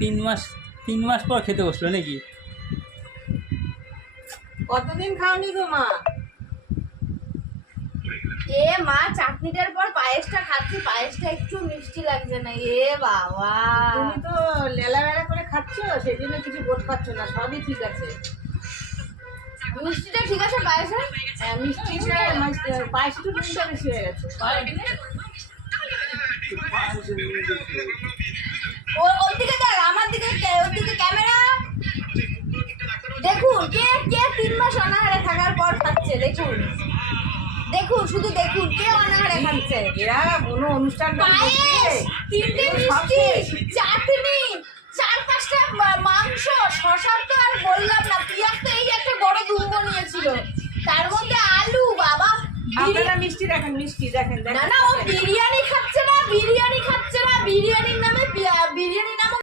তিন মাস পর খেতে বসলো নাকি? কতদিন খাওনি গো মা? এ মা, চাটনিটার পর পায়েসটা খাচ্ছি, পায়েসটা একটু মিষ্টি লাগছে না। এ বাবা, তুমি তো লেলা বেলা করে খাচ্ছ, সেই জন্য কিছু বোধ পাচ্ছ না, সবই ঠিক আছে। মিষ্টিটা ঠিক আছে পায়েসে? মিষ্টিটা পায়েস একটু নুনটা বেশি হয়ে গেছে। ওদিকে দেখ, আমার দিকে, ওদিকে ক্যামেরা দেখুন। কে কে 3 মাস অনাহারে থাকার পর খাচ্ছে, দেখুন দেখুন, শুধু দেখুন কে অনাহারে খাচ্ছে। এরা কোনো অনুষ্ঠান পায়েস, 3টে মিষ্টি, চাটনি, 4-5টা মাংস, শশা তো আর বললাম না, পিঁয়াজ তো এই একটা বড় দুম্ব নিয়েছিল, তার মধ্যে আলু। বাবা, আপনারা মিষ্টি দেখেন, মিষ্টি দেখেন। না না, ও বিরিয়ানি